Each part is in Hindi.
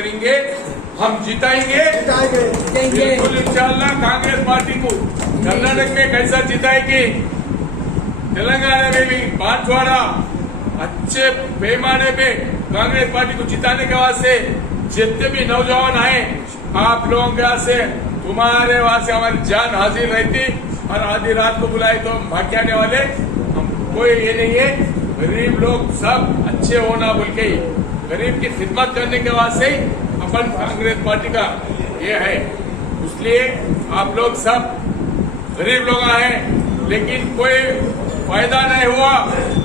करेंगे, हम जिताएंगे बिल्कुल इंशाल्लाह कांग्रेस पार्टी को। कर्नाटक में कैसा जिताएगी, तेलंगाना में भी बांसवाड़ा अच्छे पैमाने पे कांग्रेस पार्टी को जिताने के वास्ते जितने भी नौजवान आए आप लोगों के वास्ते, तुम्हारे वास्ते हमारी जान हाजिर रहती और आधी रात को बुलाए तो हम भाग आने वाले। हम कोई ये नहीं है, गरीब लोग सब अच्छे होना बोल के ही गरीब की खिदमत करने के वास्ते ही अपन कांग्रेस पार्टी का ये है। इसलिए आप लोग सब गरीब लोग आए, लेकिन कोई फायदा नहीं हुआ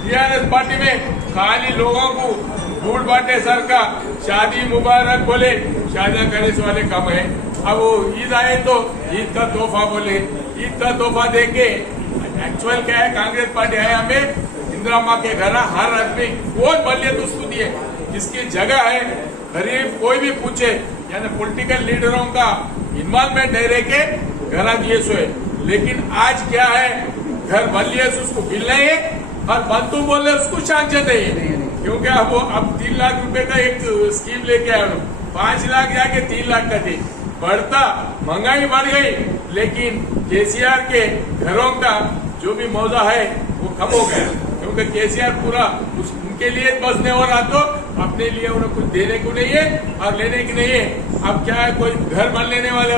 टीआरएस पार्टी में। खाली लोगों को फूड बांटे सर का शादी मुबारक बोले, शादियां करने से वाले कम है। अब वो ईद आए तो ईद का तोहफा बोले, ईद का तोहफा देके एक्चुअल क्या है, कांग्रेस पार्टी है हमें इंदिरा माँ के घर हर आदमी बहुत बलियत उसको दिए, जिसकी जगह है गरीब कोई भी पूछे, यानी पॉलिटिकल लीडरों का इन्वॉल्वमेंट नहीं रह के घर दिए सोए। लेकिन आज क्या है, घर बलिए उसको बिल नहीं है और बंतु बोले उसको सैंक्शन नहीं है, क्योंकि अब 3 लाख रुपए का एक स्कीम लेके आए, 5 लाख जाके 3 लाख का थी। बढ़ता महंगाई बढ़ गई, लेकिन केसीआर के घरों का जो भी मौजा है वो कम हो गया, क्योंकि केसीआर पूरा उनके लिए बसने हो रहा, तो अपने लिए उन्हें कुछ देने को नहीं है और लेने की नहीं है। अब क्या है, कोई घर बन लेने वाले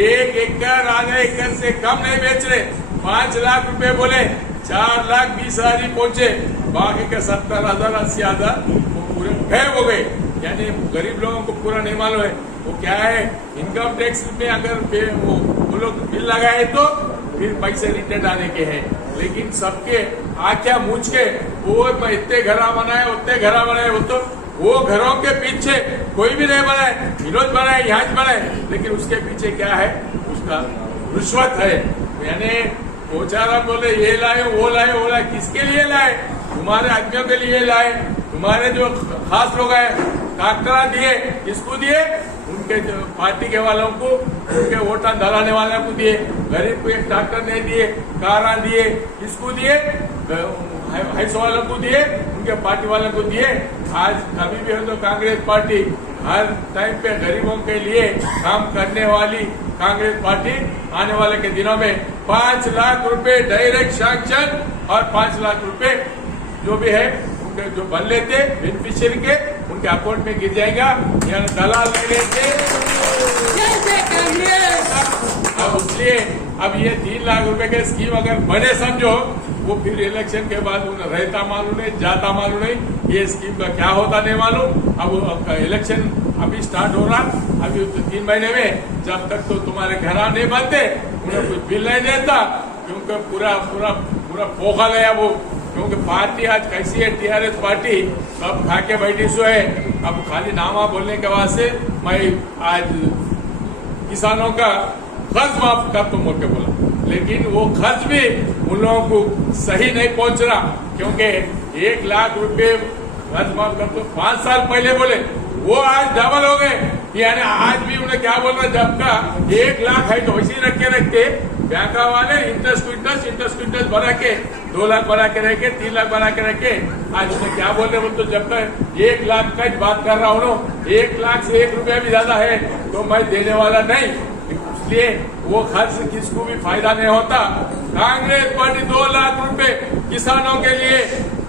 1 एकड़ आधे एकड़ से कम नहीं बेच रहे, 5 लाख रुपए बोले 4,20,000 ही पहुंचे, बाकी के 70,000 80,000 वो पूरे गायब हो गए। यानी गरीब लोगों को पूरा नहीं मालूम है वो क्या है। इनकम टैक्स में अगर वो लोग बिल लगाए तो फिर पैसे रिटर्न आने के हैं, लेकिन सबके आख्या मूछ के वो इतने घरा बनाए उतने घरा बनाए, वो घरों के पीछे कोई भी नहीं बनाए, विनोद बनाए यहाँ बनाए, लेकिन उसके पीछे क्या है, उसका रिश्वत है। यानी पोचारा बोले ये लाए वो लाए वो लाए, किसके लिए लाए, तुम्हारे आदमियों के लिए लाए, तुम्हारे जो खास लोग आए डॉक्टर दिए, किसको दिए, उनके पार्टी के वालों को, उनके वोटा दलाने वालों को दिए। गरीब को एक डॉक्टर नहीं दिए, कारा दिए, किसको दिए, हाइस वालों को दिए, उनके पार्टी वालों को दिए। आज कभी भी हो तो कांग्रेस पार्टी हर टाइम पे गरीबों के लिए काम करने वाली कांग्रेस पार्टी आने वाले के दिनों में 5 लाख रुपए डायरेक्ट सैंक्शन और 5 लाख रुपए जो भी है उनके जो बन लेते बेनिफिशियरी के उनके अकाउंट में गिर जाएगा, यानी दलाल नहीं लेते। अब इसलिए अब ये 3 लाख रुपए के स्कीम अगर बने समझो, वो फिर इलेक्शन के बाद उन्हें रहता मालूम नहीं, जाता मालूम नहीं, ये स्कीम का क्या होता नहीं मालूम। अब इलेक्शन अभी स्टार्ट हो रहा, अभी 3 महीने में जब तक तो तुम्हारे घर नहीं बनते, उन्हें कुछ बिल नहीं देता, क्योंकि पूरा पूरा पूरा पोखा गया वो। क्योंकि पार्टी आज कैसी है, टीआरएस पार्टी सब खा के बैठी सो है। अब खाली नामा बोलने के वास्ते मैं आज किसानों का कर्ज माफ कर तुम बोल के बोला, लेकिन वो खर्च भी उन लोगों को सही नहीं पहुंच रहा, क्योंकि 1 लाख रुपए कर्ज माफ कर तो 5 साल पहले बोले, वो आज डबल हो गए। यानी आज भी उन्हें क्या बोल रहा, जब का 1 लाख है तो वैसे रखते बैंक वाले इंटरेस्ट इंटरेस्ट बना के 2 लाख बना के रखे, 3 लाख बना के रखे। आज उन्हें क्या बोल रहे बोल, तो जब तक 1 लाख का बात कर रहा हूँ, 1 लाख से 1 रुपया भी ज्यादा है तो मैं देने वाला नहीं, इसलिए वो खर्च किसको भी फायदा नहीं होता। कांग्रेस पार्टी 2 लाख रुपए किसानों के लिए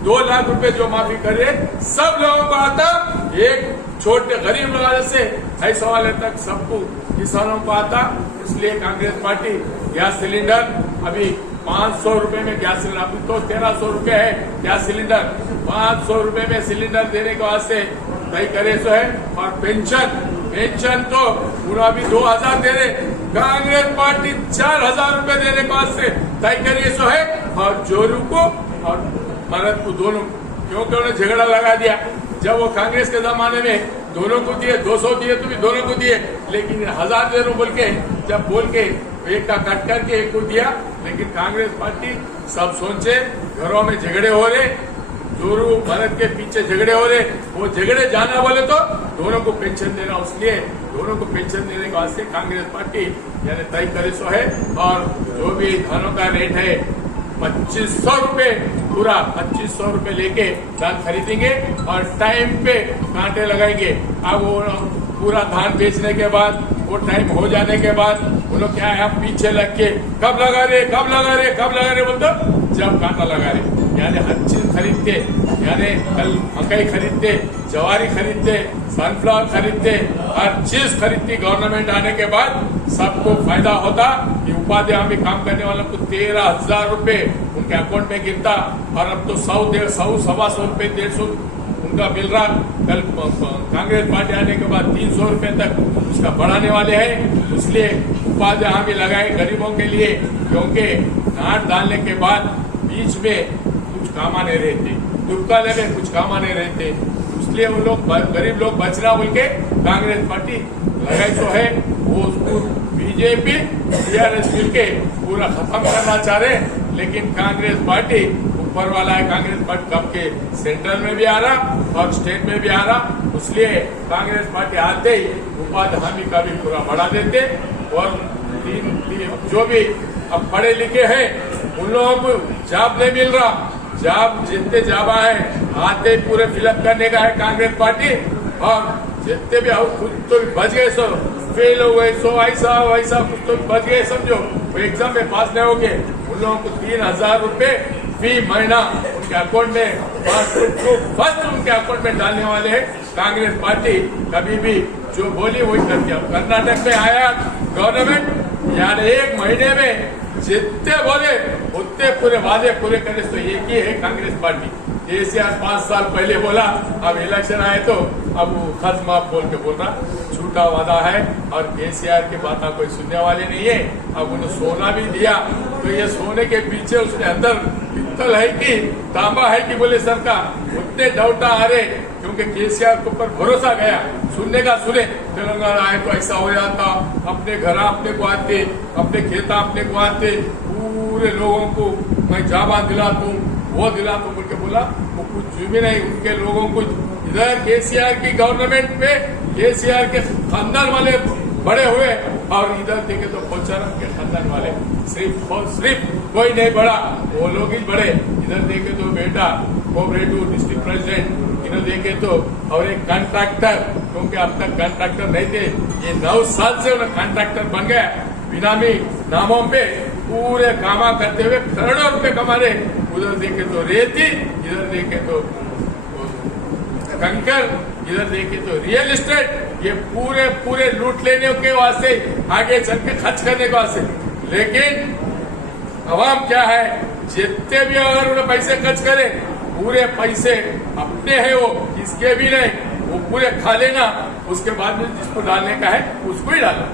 2 लाख रुपए जो माफी करे सब लोगों को आता, एक छोटे गरीब लोगों से ऐसा वाले तक सबको किसानों को आता। इसलिए कांग्रेस पार्टी गैस सिलेंडर अभी 500 रुपए में गैस सिलेंडर, अभी तो 1300 रुपए है गैस सिलेंडर, 500 रुपए में सिलेंडर देने के वास्ते तय करे सो है। और पेंशन तो पूरा भी 2000 दे रहे, कांग्रेस पार्टी 4000 रुपए देने के वास्ते तय करिए सो है। और जोरू को और मर्द को दोनों, क्योंकि उन्हें झगड़ा लगा दिया, जब वो कांग्रेस के जमाने में दोनों को दिए, 200 दिए तो भी दोनों को दिए, लेकिन 1000 दे बोल के जब बोल के एक का कट करके एक को दिया। लेकिन कांग्रेस पार्टी सब सोचे, घरों में झगड़े हो रहे, जोरू भारत के पीछे झगड़े हो रहे, वो झगड़े जाना बोले तो दोनों को पेंशन देना, इसलिए दोनों को पेंशन देने के वास्ते कांग्रेस पार्टी यानी तय करे सो है। और जो भी धानों का रेट है 2500 रुपए, पूरा 2500 रुपए लेके धान खरीदेंगे और टाइम पे कांटे लगाएंगे। अब वो पूरा धान बेचने के बाद वो टाइम हो जाने के बाद वो लोग क्या है पीछे लग के कब लगा रहे बोलते जब कांटा लगा रहे, यानी हर चीज खरीदते, यानी कल मकई खरीदते, जवारी खरीदते, सनफ्लावर खरीदते, हर चीज खरीदती। गवर्नमेंट आने के बाद सबको फायदा होता कि उपाध्याय हामी काम करने वालों को 13,000 रुपए उनके अकाउंट में गिरता, और अब तो 100 रुपए 150 उनका मिल रहा। कल कांग्रेस पार्टी आने के बाद 300 रुपए तक उसका बढ़ाने वाले हैं। इसलिए उपाध्याय हामी लगाए गरीबों के लिए, क्योंकि नाट डालने के बाद बीच में कुछ काम नहीं रहते, दुबका लगे कुछ काम नहीं रहते, इसलिए वो लोग गरीब लोग बचना बोल के कांग्रेस पार्टी लगाई जो है वो उसको बीजेपी टीआरएस मिलके पूरा खत्म करना चाह रहे। लेकिन कांग्रेस पार्टी ऊपर वाला है, कांग्रेस पार्टी कब के सेंट्रल में भी आ रहा और स्टेट में भी आ रहा, इसलिए कांग्रेस पार्टी आते ही उपाध्याय हामी का भी पूरा बढ़ा देते। और जो भी अब पढ़े लिखे हैं उन लोगों को जॉब नहीं मिल रहा, जॉब जितने जॉब है आते पूरे फिलअप करने का है कांग्रेस पार्टी, और जितने भी खुद तो बच गए सो फेल हो गए, सो ऐसा वैसा कुछ तो बच गए समझो, वो एग्जाम में पास नहीं हो गए, उन लोगों को 3,000 रुपए फी महीना उनके अकाउंट में फर्स्ट उनके अकाउंट में डालने वाले हैं। कांग्रेस पार्टी कभी भी जो बोली वही करती है। कर्नाटक में आया गवर्नमेंट, यानी 1 महीने में जितने बोले उतने पूरे वादे पूरे करे, तो एक ही है कांग्रेस पार्टी। केसीआर 5 साल पहले बोला, अब इलेक्शन आए तो अब वो खर्च माफ बोल के बोल रहा, झूठा वादा है, और केसीआर की बात कोई सुनने वाले नहीं है। अब उन्हें सोना भी दिया, तो ये सोने के पीछे उसके अंदर पित्तल है कि तांबा है कि बोले सरकार, उतने डाउट आ रहे, क्योंकि केसीआर के ऊपर भरोसा गया, सुनने का सुने, तेलंगाना आए तो ऐसा हो जाता, अपने घर अपने को आते, अपने खेता अपने को आते, पूरे लोगों को मैं जाबा दिला दूं वो दिला तो बोल के बोला, वो कुछ भी नहीं। उनके लोगों को इधर केसीआर की गवर्नमेंट पे केसीआर के खानदान वाले बड़े हुए, और इधर देखे तो पोचारम के खानदान वाले सिर्फ कोई नहीं बढ़ा, वो लोग ही बड़े। इधर देखे तो बेटा कोऑपरेटिव डिस्ट्रिक्ट प्रेसिडेंट, इन्हें देखे तो, और एक कॉन्ट्रैक्टर, क्योंकि अब तक कॉन्ट्रैक्टर नहीं थे, ये 9 साल से उन्हें कॉन्ट्रैक्टर बन गया, बिनामी नामों पे पूरे कामा करते हुए करोड़ों रुपए कमा रहे। उधर देखे तो रेती, इधर देखे तो कंकर, इधर देखे तो रियल एस्टेट, ये पूरे लूट लेने के वास्ते, आगे चल के खर्च करने के वास्ते। लेकिन अवाम क्या है, जितने भी अगर उन्हें पैसे खर्च करें, पूरे पैसे अपने हैं, वो किसके भी नहीं, वो पूरे खा लेना, उसके बाद में जिसको डालने का है उसको ही डालना।